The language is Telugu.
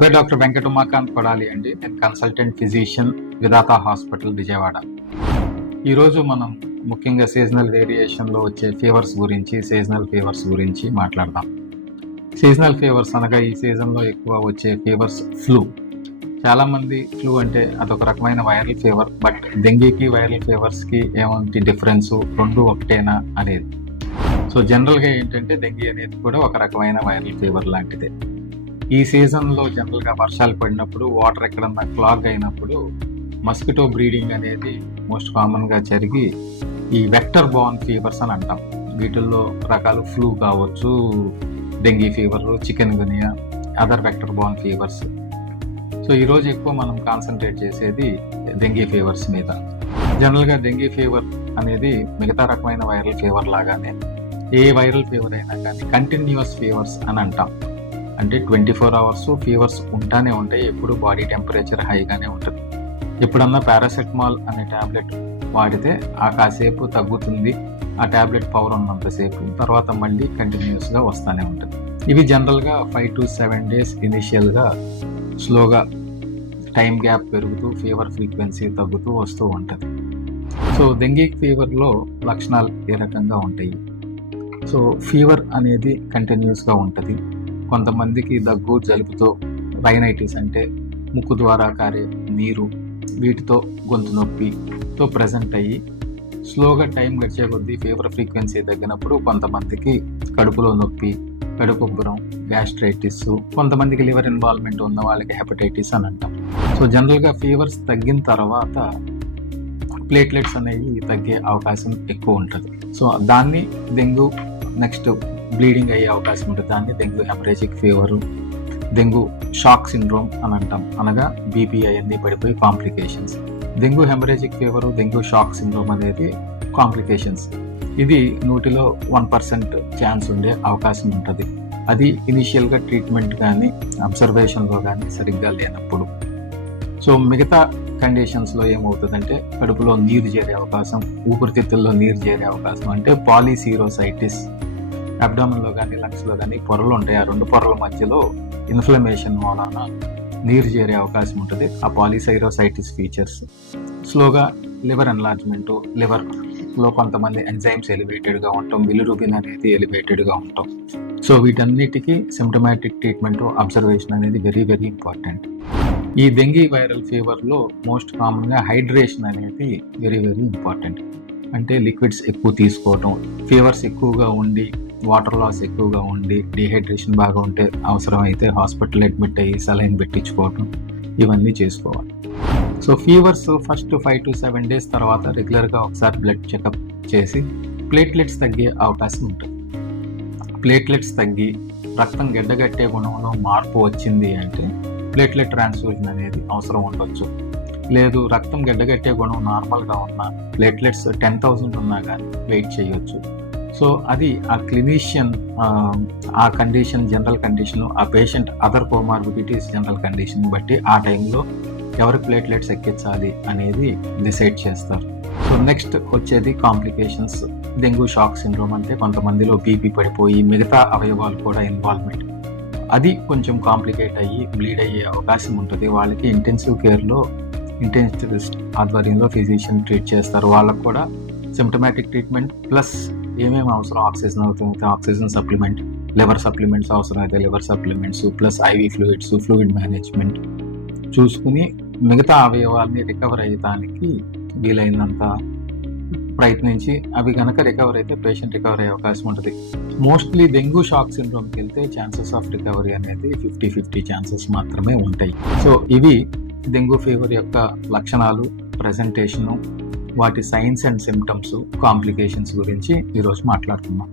పేరు డాక్టర్ వెంకట ఉమాకాంత్ కొడాలి అండి. నేను కన్సల్టెంట్ ఫిజిషియన్ విధాత హాస్పిటల్ విజయవాడ. ఈరోజు మనం ముఖ్యంగా సీజనల్ వేరియేషన్లో వచ్చే ఫీవర్స్ గురించి, సీజనల్ ఫీవర్స్ గురించి మాట్లాడదాం. సీజనల్ ఫీవర్స్ అనగా ఈ సీజన్లో ఎక్కువ వచ్చే ఫీవర్స్ ఫ్లూ. చాలామంది ఫ్లూ అంటే అదొక రకమైన వైరల్ ఫీవర్, బట్ డెంగీకి వైరల్ ఫీవర్స్కి ఏమంటి డిఫరెన్స్, రెండు ఒకటేనా అనేది. సో జనరల్గా ఏంటంటే డెంగీ అనేది కూడా ఒక రకమైన వైరల్ ఫీవర్ లాంటిదే. ఈ సీజన్లో జనరల్గా వర్షాలు పడినప్పుడు, వాటర్ ఎక్కడన్నా క్లాగ్ అయినప్పుడు మస్కిటో బ్రీడింగ్ అనేది మోస్ట్ కామన్గా జరిగి ఈ వెక్టర్ బార్న్ ఫీవర్స్ అని అంటాం. వీటిల్లో రకాలు ఫ్లూ కావచ్చు, dengue fever, chikungunya, other vector borne fevers. So ఈరోజు ఎక్కువ మనం కాన్సన్ట్రేట్ చేసేది డెంగీ ఫీవర్స్ మీద. జనరల్గా డెంగీ ఫీవర్ అనేది మిగతా రకమైన వైరల్ ఫీవర్ లాగానే ఏ వైరల్ ఫీవర్ అయినా కానీ కంటిన్యూస్ ఫీవర్స్ అని అంటాం. అంటే 24 hours ఫీవర్స్ ఉంటానే ఉంటాయి. ఎప్పుడు బాడీ టెంపరేచర్ హైగానే ఉంటుంది. ఎప్పుడన్నా పారాసెటమాల్ అనే ట్యాబ్లెట్ వాడితే ఆ కాసేపు తగ్గుతుంది, ఆ ట్యాబ్లెట్ పవర్ ఉన్నంతసేపు, తర్వాత మళ్ళీ కంటిన్యూస్గా వస్తూనే ఉంటుంది. ఇవి జనరల్గా 5 to 7 days ఇనిషియల్గా స్లోగా టైం గ్యాప్ పెరుగుతూ ఫీవర్ ఫ్రీక్వెన్సీ తగ్గుతూ వస్తూ ఉంటుంది. సో డెంగీ ఫీవర్లో లక్షణాలు ఏ రకంగా ఉంటాయి? సో ఫీవర్ అనేది కంటిన్యూస్గా ఉంటుంది. కొంతమందికి దగ్గు, జలుబుతో, రైనైటిస్ అంటే ముక్కు ద్వారా కారే నీరు, వీటితో గొంతు నొప్పితో ప్రజెంట్ అయ్యి స్లోగా టైం గడిచే కొద్దీ ఫీవర్ ఫ్రీక్వెన్సీ తగ్గినప్పుడు కొంతమందికి కడుపులో నొప్పి, కడుపుబ్బరం, గ్యాస్ట్రైటిస్, కొంతమందికి లివర్ ఇన్వాల్వ్మెంట్ ఉన్న వాళ్ళకి హెపటైటిస్ అని అంటాం. సో జనరల్గా ఫీవర్స్ తగ్గిన తర్వాత ప్లేట్లెట్స్ అనేవి తగ్గే అవకాశం ఎక్కువ ఉంటుంది. సో దాన్ని డెంగ్యూ, నెక్స్ట్ బ్లీడింగ్ అయ్యే అవకాశం ఉంటుంది. దాన్ని dengue haemorrhagic fever, dengue shock syndrome అని అంటాం. అనగా బీపీ అవన్నీ పడిపోయి complications. Dengue haemorrhagic fever, dengue shock syndrome అనేది కాంప్లికేషన్స్. ఇది 100లో 1% ఛాన్స్ ఉండే అవకాశం ఉంటుంది. అది ఇనిషియల్గా ట్రీట్మెంట్ కానీ అబ్జర్వేషన్లో కానీ సరిగ్గా లేనప్పుడు. సో మిగతా కండిషన్స్లో ఏమవుతుందంటే కడుపులో నీరు చేరే అవకాశం, ఊపిరితిత్తుల్లో నీరు చేరే అవకాశం, అంటే పాలీసీరోసైటిస్. అబ్డామిన్లో కానీ లంగ్స్లో కానీ పొరలు ఉంటాయి. ఆ రెండు పొరల మధ్యలో ఇన్ఫ్లమేషన్ వలన నీరు చేరే అవకాశం ఉంటుంది. ఆ పాలీసైరోసైటిస్ ఫీచర్స్. స్లోగా లివర్ ఎన్లార్జ్మెంట్, లివర్లో కొంతమంది ఎంజైమ్స్ ఎలివేటెడ్గా ఉంటాం, బిలిరూబిన్ అనేది ఎలివేటెడ్గా ఉంటాం. సో వీటన్నిటికీ సిమ్టమాటిక్ ట్రీట్మెంట్, అబ్జర్వేషన్ అనేది వెరీ వెరీ ఇంపార్టెంట్. ఈ డెంగీ వైరల్ ఫీవర్లో మోస్ట్ కామన్గా హైడ్రేషన్ అనేది వెరీ వెరీ ఇంపార్టెంట్. అంటే లిక్విడ్స్ ఎక్కువ తీసుకోవటం, ఫీవర్స్ ఎక్కువగా ఉండి, వాటర్ లాస్ ఎక్కువగా ఉండి, డిహైడ్రేషన్ బాగా ఉంటే అవసరమైతే హాస్పిటల్ అడ్మిట్ అయ్యి సలైన్ పెట్టించుకోవటం, ఇవన్నీ చేసుకోవాలి. So fevers first 5 to 7 days తర్వాత రెగ్యులర్గా ఒకసారి బ్లడ్ చెకప్ చేసి ప్లేట్లెట్స్ తగ్గే అవకాశం ఉంటుంది. ప్లేట్లెట్స్ తగ్గి రక్తం గడ్డగట్టే గుణంలో మార్పు వచ్చింది అంటే ప్లేట్లెట్ ట్రాన్స్ఫ్యూజన్ అనేది అవసరం ఉండొచ్చు. లేదు రక్తం గడ్డగట్టే గుణం నార్మల్గా ఉన్నా, ప్లేట్లెట్స్ 10,000 ఉన్నా కానీ వెయిట్ చేయొచ్చు. సో అది ఆ క్లినీషియన్, ఆ కండిషన్, జనరల్ కండిషన్, ఆ patient other comorbidities, general condition బట్టి ఆ టైంలో ఎవరి ప్లేట్లెట్స్ ఎక్కించాలి అనేది డిసైడ్ చేస్తారు. సో నెక్స్ట్ వచ్చేది కాంప్లికేషన్స్. డెంగ్యూ షాక్ సిండ్రోమ్ అంటే కొంతమందిలో బీపీ పడిపోయి మిగతా అవయవాలు కూడా ఇన్వాల్వ్మెంట్, అది కొంచెం కాంప్లికేట్ అయ్యి బ్లీడ్ అయ్యే అవకాశం ఉంటుంది. వాళ్ళకి ఇంటెన్సివ్ కేర్లో ఇంటెన్సివిస్ట్ ఆధ్వర్యంలో ఫిజిషియన్ ట్రీట్ చేస్తారు. వాళ్ళకు కూడా సిమ్టమాటిక్ ట్రీట్మెంట్ ప్లస్ ఏమేమి అవసరం, ఆక్సిజన్ అవుతుంది ఆక్సిజన్ సప్లిమెంట్, లివర్ సప్లిమెంట్స్ అవసరం అయితే liver supplements, plus ivy fluids, fluid management చూసుకుని మిగతా అవయవాల్ని రికవర్ అయ్యడానికి వీలైనంత ప్రయత్నించి అవి కనుక రికవర్ అయితే పేషెంట్ రికవర్ అయ్యే అవకాశం ఉంటుంది. మోస్ట్లీ డెంగ్యూ షాక్ సిండ్రోమ్కి వెళ్తే ఛాన్సెస్ ఆఫ్ రికవరీ అనేది 50-50 ఛాన్సెస్ మాత్రమే ఉంటాయి. సో ఇవి డెంగ్యూ ఫీవర్ యొక్క లక్షణాలు, ప్రజెంటేషను, వాటి సైన్స్ అండ్ సిమ్టమ్స్, కాంప్లికేషన్స్ గురించి ఈరోజు మాట్లాడుతున్నాం.